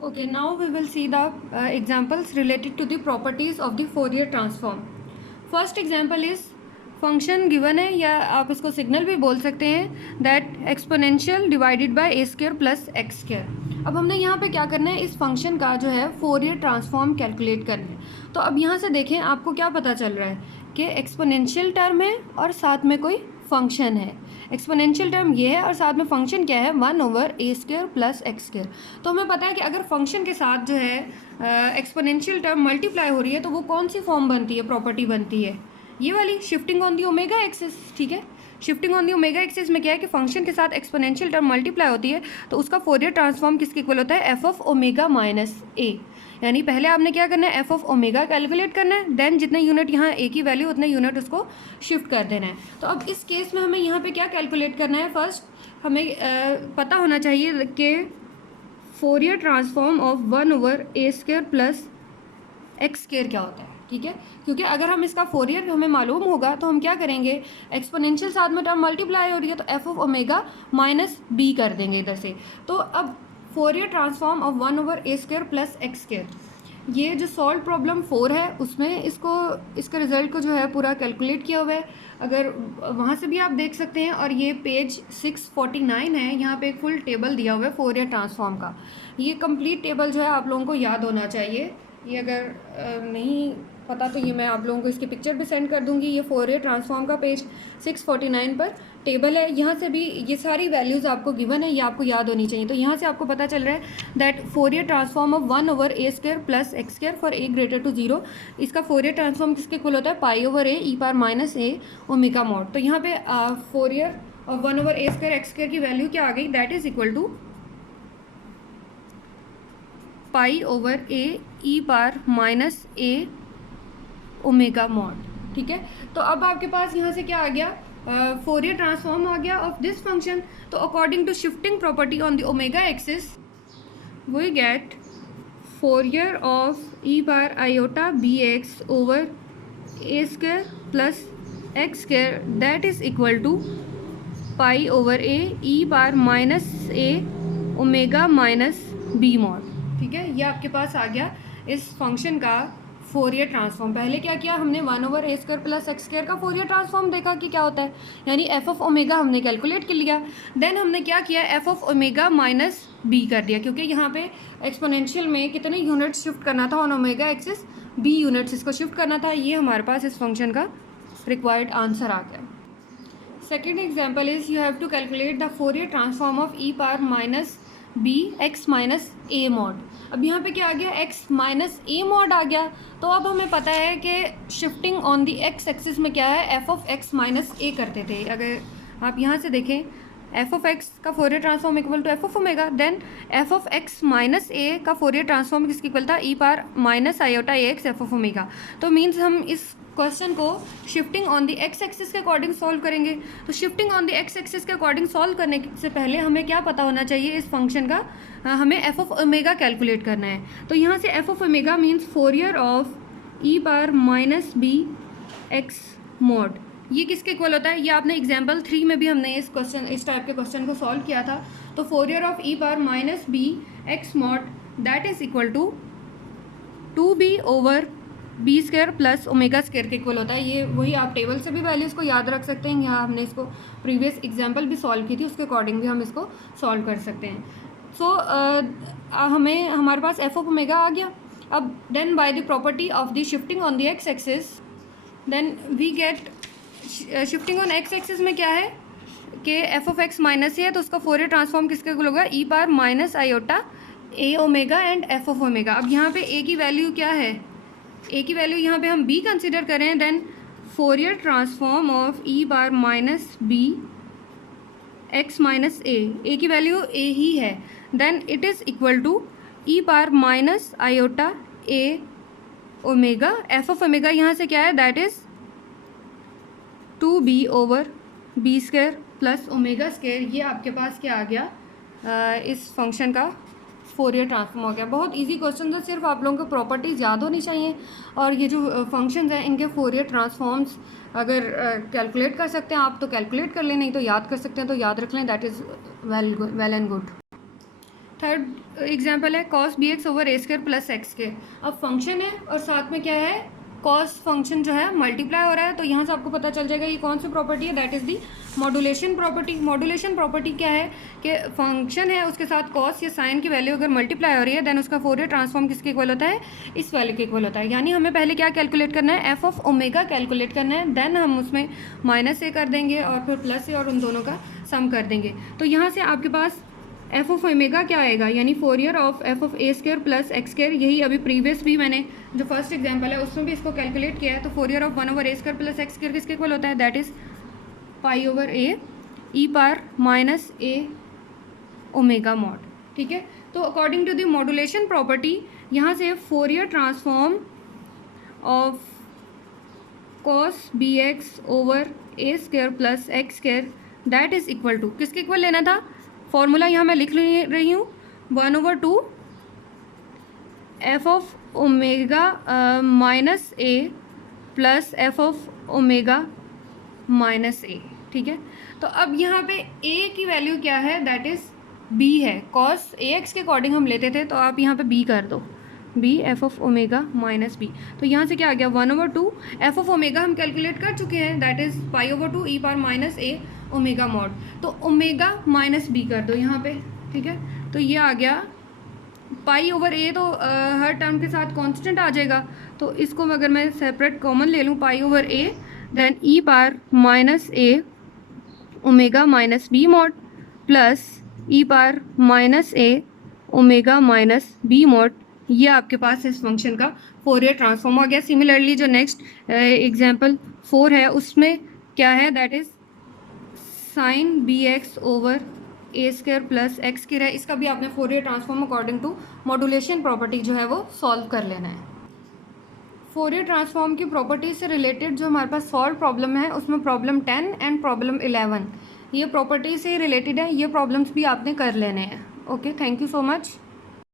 Okay, now we will see the examples related to the properties of the Fourier transform. First example is function given है या आप इसको signal भी बोल सकते हैं that exponential divided by A square plus X square. अब हमने यहाँ पे क्या करना है, इस फंक्शन का जो है फोरियर ट्रांसफॉर्म कैलकुलेट करना है। तो अब यहाँ से देखें आपको क्या पता चल रहा है कि एक्सपोनेंशियल टर्म है और साथ में कोई फंक्शन है। एक्सपोनेंशियल टर्म ये है और साथ में फंक्शन क्या है, 1/a² प्लस एक्स स्क्वायर। तो हमें पता है कि अगर फंक्शन के साथ जो है एक्सपोनेंशियल टर्म मल्टीप्लाई हो रही है तो वो कौन सी फॉर्म बनती है, प्रॉपर्टी बनती है, ये वाली shifting on the omega axis. ठीक है, shifting on the omega axis में क्या है कि फंक्शन के साथ एक्सपोनेंशियल टर्म मल्टीप्लाई होती है तो उसका फोरियर ट्रांसफॉर्म किसके इक्वल होता है, एफ ऑफ ओमेगा माइनस ए। यानी पहले आपने क्या करना है, एफ ऑफ ओमेगा कैलकुलेट करना है, देन जितने यूनिट यहाँ ए की वैल्यू उतने यूनिट उसको शिफ्ट कर देना है। तो अब इस केस में हमें यहाँ पे क्या कैलकुलेट करना है, फर्स्ट हमें पता होना चाहिए कि Fourier transform of 1/a² plus X square क्या होता है। ठीक है, क्योंकि अगर हम इसका फोरियर हमें मालूम होगा तो हम क्या करेंगे, एक्सपोनेंशियल साथ में टर्म मल्टीप्लाई हो रही है तो F of omega minus B कर देंगे इधर से। तो अब Fourier transform of 1/a² plus X square, ये जो सॉल्व प्रॉब्लम 4 है उसमें इसका रिजल्ट को जो है पूरा कैलकुलेट किया हुआ है, अगर वहाँ से भी आप देख सकते हैं। और ये पेज 649 है, यहाँ पे एक फुल टेबल दिया हुआ है फोरियर ट्रांसफॉर्म का। ये कंप्लीट टेबल जो है आप लोगों को याद होना चाहिए। ये अगर नहीं पता तो ये मैं आप लोगों को इसकी पिक्चर भी सेंड कर दूंगी। ये फोरियर ट्रांसफॉर्म का पेज 649 पर टेबल है, यहाँ से भी ये सारी वैल्यूज़ आपको गिवन है, ये आपको याद होनी चाहिए। तो यहाँ से आपको पता चल रहा है that Fourier transform of 1/a² plus X square for a greater to 0, इसका फोरियर ट्रांसफॉर्म किसके इक्वल होता है, π/a e power minus a omega mod. तो यहाँ पे Fourier of 1/a² X square की वैल्यू क्या आ गई, that is equal to π/a e power minus a omega mod. ठीक है, तो अब आपके पास यहाँ से क्या आ गया, फोरियर ट्रांसफॉर्म आ गया ऑफ दिस फंक्शन। तो according to shifting property on the omega axis we get Fourier of e power iota B X over a² plus X square that is equal to π/a e power minus a omega minus B mod. ठीक है, ये आपके पास आ गया इस function का Fourier transform. पहले क्या किया हमने, 1/a² प्लस एक्स स्क्वायर का फोरियर ट्रांसफॉर्म देखा कि क्या होता है, यानी एफ ऑफ ओमेगा हमने कैलकुलेट कर लिया। देन हमने क्या किया, F of omega minus B कर दिया, क्योंकि यहाँ पे एक्सपोनेंशियल में कितने यूनिट्स शिफ्ट करना था on omega axis, B units इसको शिफ्ट करना था। ये हमारे पास इस फंक्शन का रिक्वायर्ड आंसर आ गया। Second example is you have to calculate the Fourier transform of e power minus B x minus A mod. अब यहाँ पे क्या आ गया, x माइनस ए मॉड आ गया। तो अब हमें पता है कि shifting on the X axis में क्या है, F of x minus A करते थे। अगर आप यहाँ से देखें, एफ ऑफ एक्स का Fourier transform equal to F of omega, then f of x minus a का फोरियर ट्रांसफॉर्म किसके इक्वल था, e power minus iota a x f of omega. तो मीन्स हम इस क्वेश्चन को shifting on the x axis के according solve करेंगे। तो shifting on the x axis के अकॉर्डिंग सॉल्व करने से पहले हमें क्या पता होना चाहिए, इस फंक्शन का हमें एफ ऑफ ओमेगा कैलकुलेट करना है। तो यहाँ से F of omega means Fourier of E power minus B X mod, ये किसके इक्वल होता है, ये आपने एग्जाम्पल 3 में भी हमने इस टाइप के क्वेश्चन को सॉल्व किया था। तो Fourier of E power minus B X mod that is equal to 2b over B square plus omega square के इक्वल होता है। ये वही आप टेबल से भी वैल्यूज़ को याद रख सकते हैं, यहाँ हमने इसको प्रीवियस एग्जाम्पल भी सॉल्व की थी, उसके अकॉर्डिंग भी हम इसको सॉल्व कर सकते हैं। सो हमें हमारे पास एफ ऑफ ओमेगा आ गया। अब then by the property of the shifting on the x axis then we get shifting on X axis में क्या है कि एफ ऑफ एक्स माइनस है तो उसका फोरियर ट्रांसफॉर्म किसके इक्वल होगा, e power minus iota a omega and f of omega. अब यहाँ पे ए की वैल्यू क्या है, ए की वैल्यू यहाँ पे हम बी कंसिडर करें, then Fourier transform of E power minus B x minus a की वैल्यू ए ही है, then it is equal to e power minus iota a omega f of omega यहाँ से क्या है, that is 2b over B square plus omega square. ये आपके पास क्या आ गया, इस फंक्शन का फोरियर ट्रांसफॉर्म हो गया। बहुत इजी क्वेश्चन है, सिर्फ आप लोगों को प्रॉपर्टीज़ याद होनी चाहिए और ये जो फंक्शंस हैं इनके फोरियर ट्रांसफॉर्म्स अगर कैलकुलेट कर सकते हैं आप तो कैलकुलेट कर लें, नहीं तो याद कर सकते हैं तो याद रख लें, that is well and good. Third example है cos B X over A square plus X square. अब फंक्शन है और साथ में क्या है, कॉस फंक्शन जो है मल्टीप्लाई हो रहा है, तो यहाँ से आपको पता चल जाएगा ये कौन सी प्रॉपर्टी है, that is the modulation property. Modulation property क्या है कि फंक्शन है उसके साथ कॉस या साइन की वैल्यू अगर मल्टीप्लाई हो रही है देन उसका फोरियर ट्रांसफॉर्म किसके इक्वल होता है, इस वैल्यू के इक्वल होता है। यानी हमें पहले क्या कैलकुलेट करना है, एफ ऑफ ओमेगा कैलकुलेट करना है, देन हम उसमें माइनस ए कर देंगे और फिर प्लस ए और उन दोनों का सम कर देंगे। तो यहाँ से आपके पास एफ ऑफ ओमेगा क्या आएगा, यानी Fourier of F of A square plus X square. यही अभी प्रीवियस भी मैंने जो फर्स्ट एग्जांपल है उसमें भी इसको कैलकुलेट किया है। तो Fourier of 1 over A square plus X square किसके इक्वल होता है, that is pi over A E power minus A omega mod. ठीक है, तो according to the modulation property यहाँ से Fourier transform of cos B X over A square plus X square that is equal to, किसके इक्वल लेना था, formula यहाँ मैं लिख रही हूँ 1/2 F of omega minus A plus f of omega minus a. ठीक है, तो अब यहाँ पे ए की वैल्यू क्या है, दैट इज़ बी है। कॉस ए एक्स के अकॉर्डिंग हम लेते थे, तो आप यहाँ पे बी कर दो, b f of omega minus b. तो यहाँ से क्या आ गया 1/2 एफ ऑफ ओमेगा हम कैलकुलेट कर चुके हैं, दैट इज़ पाई/2 ई पावर माइनस ए ओमेगा मॉड। तो ओमेगा माइनस बी कर दो यहाँ पे। ठीक है, तो ये आ गया पाई ओवर ए, तो हर टर्म के साथ कांस्टेंट आ जाएगा, तो इसको अगर मैं सेपरेट कॉमन ले लूँ pi over a, then e power minus A omega minus B mod plus e power minus A omega minus B mod. ये आपके पास इस फंक्शन का फोरियर ट्रांसफॉर्म हो गया। सिमिलरली जो नेक्स्ट एग्जाम्पल 4 है उसमें क्या है, that is sine B X over A square plus X square है। इसका भी आपने Fourier transform according to modulation property जो है वो सॉल्व कर लेना है। फोरियर ट्रांसफॉर्म की प्रॉपर्टी से रिलेटेड जो हमारे पास सॉल्व प्रॉब्लम है उसमें प्रॉब्लम 10 एंड प्रॉब्लम 11 ये प्रॉपर्टी से रिलेटेड है, ये प्रॉब्लम्स भी आपने कर लेने हैं। Okay, thank you so much.